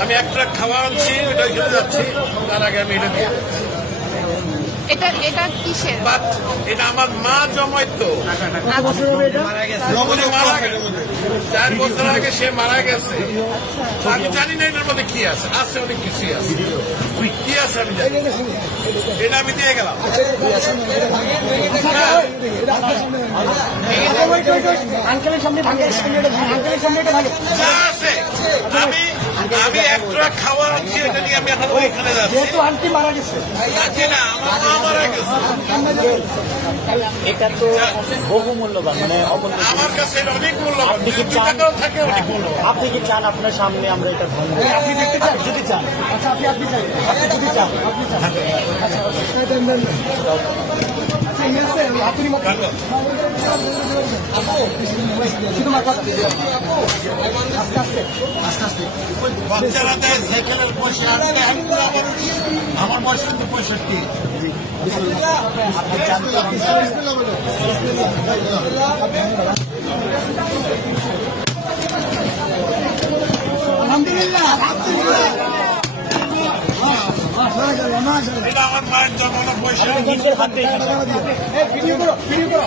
আমি এক ট্রাক খাওয়া আনছি ওটা খেতে যাচ্ছি তার আগে আমি এটা। এটা এটা কিসের? এটা আমার মা জমাইতো। উনি মারা গেছে চার বছর আগে সে মারা গেছে। আমি জানি না এটার মধ্যে কি আছে আছে অনেক কিছুই আছে। কি আছে আমি জানি এটা আমি দিয়ে গেলাম। আমি আমি একটা খাওয়া আনছি এটা নিয়ে আমি এখন ওইখানে যাচ্ছি। যেহেতু আন্টি মারা গেছে। যাচ্ছি না আমার মা মারা গেছে। এটা তো বহু মূল্যবান মানে আমার কাছে অনেক মূল্যবান। আপনি কি চান? টাকাও থাকে অনেক মূল্যবান। আপনি কি চান আপনার সামনে আমরা এটা ভাঙবো আপনি দেখতে চান। যদি চান। আচ্ছা আপনি আপনি চান। আপনি যদি চান আপনি চান। আচ্ছা আচ্ছা। আচ্ছা আস্তে আস্তে আস্তে। বাচ্চারা দেয় সাইকেলের পয়সা আনতে আমি পুরো আমার আমার বয়স কিন্তু পঁয়ষট্টি। আলহামদুলিল্লাহ আলহামদুলিল্লাহ মাশাআল্লাহ মাশাআল্লাহ এটা আমার মায়ের জন্মানো পয়সা নিজের হাতে এই ভিডিও করো ভিডিও করো।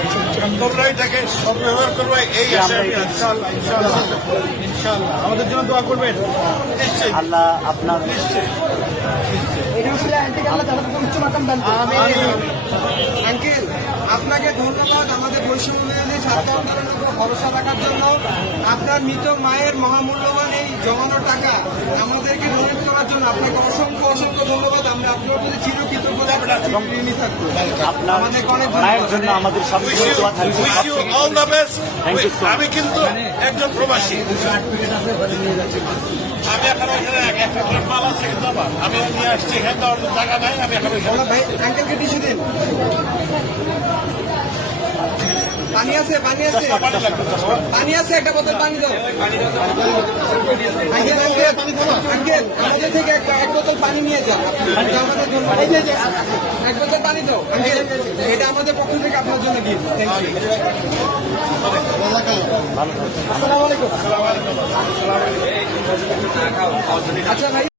আমি আমি তোমরা এটাকে সব ব্যবহার করবে এই আশা আমি আছি। ইনশাআল্লাহ ইনশাআল্লাহ ইনশাআল্লাহ আমাদের জন্য দোয়া করবেন। নিশ্চয়ই। আল্লাহ আপনার আঙ্কেল আপনাকে ধন্যবাদ। আমাদের বৈষম্য বিরোধী ছাত্র আন্দোলনের উপর ভরসা রাখার জন্য আপনার মৃত মায়ের মহামূল্যবান এই জমানো টাকা আমাদেরকে ডোনেট করার জন্য আপনাকে অসংখ্য অসংখ্য ধন্যবাদ আমরা আপনার জন্য আমাদের দোয়া থাকবে. আমি কিন্তু একজন প্রবাসী। আমি এখন মাল আছে কিন্তু আমার আমি নিয়ে আসছি এখানে জায়গা নাই আমি এখন ভাই আঙ্কেলকে টিস্যু দিন। পানি আছে পানি আছে। পানি আছে, একটা বোতল পানি দাও। আঙ্কেল আমাদের থেকে এক বোতল পানি নিয়ে যাও। এক বোতল পানি দাও। এটা আমাদের পক্ষ থেকে আপনার জন্য গিফট আচ্ছা ভাই।